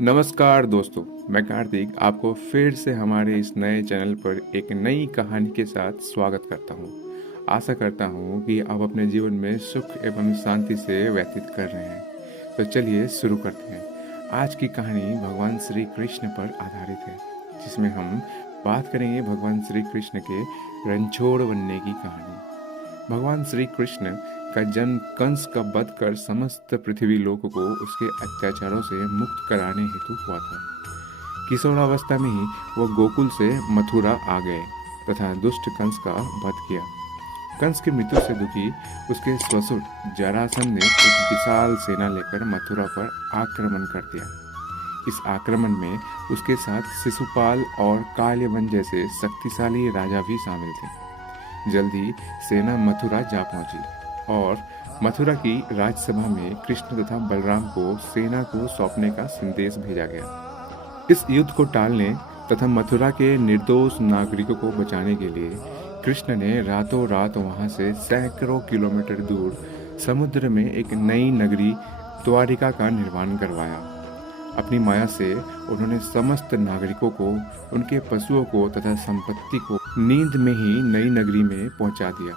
नमस्कार दोस्तों, मैं कार्तिक आपको फिर से हमारे इस नए चैनल पर एक नई कहानी के साथ स्वागत करता हूँ। आशा करता हूँ कि आप अपने जीवन में सुख एवं शांति से व्यतीत कर रहे हैं। तो चलिए शुरू करते हैं। आज की कहानी भगवान श्री कृष्ण पर आधारित है, जिसमें हम बात करेंगे भगवान श्री कृष्ण के रणछोड़ बनने की कहानी। भगवान श्री कृष्ण का जन्म कंस का वध कर समस्त पृथ्वी लोक को उसके अत्याचारों से मुक्त कराने हेतु हुआ था। किशोरावस्था में ही वह गोकुल से मथुरा आ गए तथा दुष्ट कंस का वध किया। कंस की मृत्यु से दुखी उसके ससुर जरासंध ने एक विशाल सेना लेकर मथुरा पर आक्रमण कर दिया। इस आक्रमण में उसके साथ शिशुपाल और काल्यवन जैसे शक्तिशाली राजा भी शामिल थे। जल्दी सेना मथुरा जा पहुंची और मथुरा की राजसभा में कृष्ण तथा बलराम को सेना को सौंपने का संदेश भेजा गया। इस युद्ध को टालने तथा मथुरा के निर्दोष नागरिकों को बचाने के लिए कृष्ण ने रातों रात वहां से सैकड़ों किलोमीटर दूर समुद्र में एक नई नगरी द्वारिका का निर्माण करवाया। अपनी माया से उन्होंने समस्त नागरिकों को, उनके पशुओं को तथा संपत्ति को नींद में ही नई नगरी में पहुंचा दिया।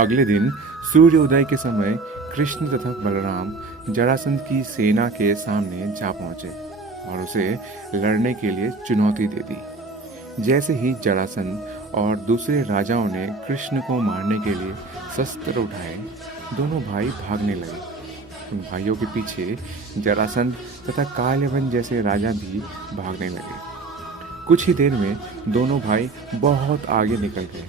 अगले दिन सूर्योदय के समय कृष्ण तथा बलराम जरासंध की सेना के सामने जा पहुंचे और उसे लड़ने के लिए चुनौती दे दी। जैसे ही जरासंध और दूसरे राजाओं ने कृष्ण को मारने के लिए शस्त्र उठाए, दोनों भाई भागने लगे। उन भाइयों के पीछे जरासंध तथा काल्यवन जैसे राजा भी भागने लगे। कुछ ही देर में दोनों भाई बहुत आगे निकल गए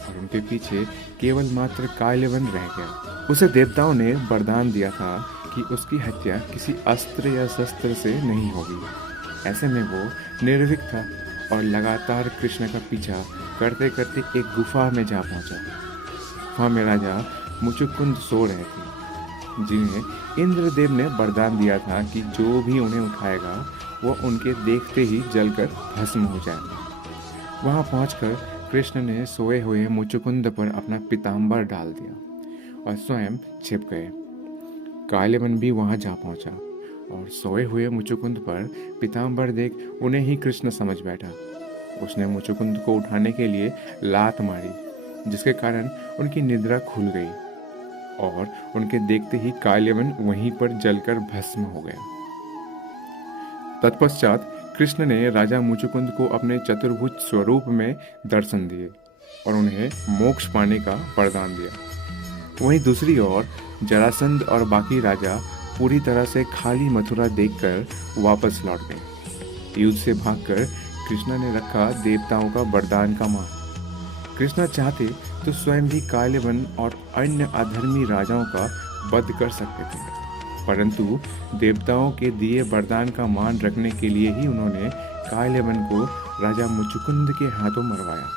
और उनके पीछे केवल मात्र काल्यवन रह गया। उसे देवताओं ने वरदान दिया था कि उसकी हत्या किसी अस्त्र या शस्त्र से नहीं होगी। ऐसे में वो निर्भीक था और लगातार कृष्ण का पीछा करते करते एक गुफा में जा पहुंचा। गुफा में राजा मुचुकुंद सो रहे थे, जिन्हें इंद्रदेव ने वरदान दिया था कि जो भी उन्हें उठाएगा वो उनके देखते ही जलकर भस्म हो जाएगा। वहां पहुंचकर कृष्ण ने सोए हुए मुचुकुंद पर अपना पीताम्बर डाल दिया और स्वयं छिप गए। काल्यवन भी वहां जा पहुंचा और सोए हुए मुचुकुंद पर पीताम्बर देख उन्हें ही कृष्ण समझ बैठा। उसने मुचुकुंद को उठाने के लिए लात मारी, जिसके कारण उनकी निद्रा खुल गई और उनके देखते ही काल्यवन वहीं पर जलकर भस्म हो गया। तत्पश्चात कृष्ण ने राजा मुचुकुंद को अपने चतुर्भुज स्वरूप में दर्शन दिए और उन्हें मोक्ष पाने का वरदान दिया। वहीं दूसरी ओर जरासंध और बाकी राजा पूरी तरह से खाली मथुरा देखकर वापस लौट गए। युद्ध से भागकर कृष्ण ने रखा देवताओं का वरदान का मान। कृष्ण चाहते तो स्वयं भी काल्यवन और अन्य अधर्मी राजाओं का वध कर सकते थे, परंतु देवताओं के दिए वरदान का मान रखने के लिए ही उन्होंने काल्यवन को राजा मुचुकुंद के हाथों मरवाया।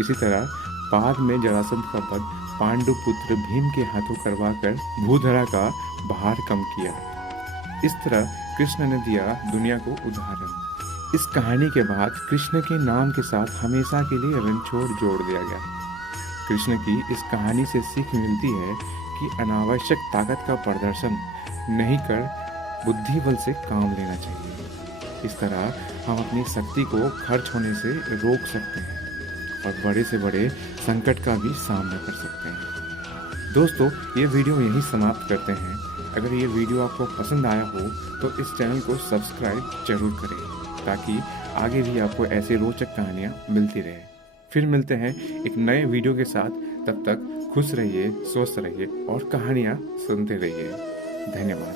इसी तरह बाद में जरासंध का वध पांडु पुत्र भीम के हाथों करवाकर भूधरा का भार कम किया। इस तरह कृष्ण ने दिया दुनिया को उदाहरण। इस कहानी के बाद कृष्ण के नाम के साथ हमेशा के लिए रणछोड़ जोड़ दिया गया। कृष्ण की इस कहानी से सीख मिलती है कि अनावश्यक ताकत का प्रदर्शन नहीं कर बुद्धि बल से काम लेना चाहिए। इस तरह हम अपनी शक्ति को खर्च होने से रोक सकते हैं और बड़े से बड़े संकट का भी सामना कर सकते हैं। दोस्तों, ये वीडियो यहीं समाप्त करते हैं। अगर ये वीडियो आपको पसंद आया हो तो इस चैनल को सब्सक्राइब जरूर करें, ताकि आगे भी आपको ऐसे रोचक कहानियाँ मिलती रहे। फिर मिलते हैं एक नए वीडियो के साथ। तब तक खुश रहिए, स्वस्थ रहिए और कहानियाँ सुनते रहिए। धन्यवाद।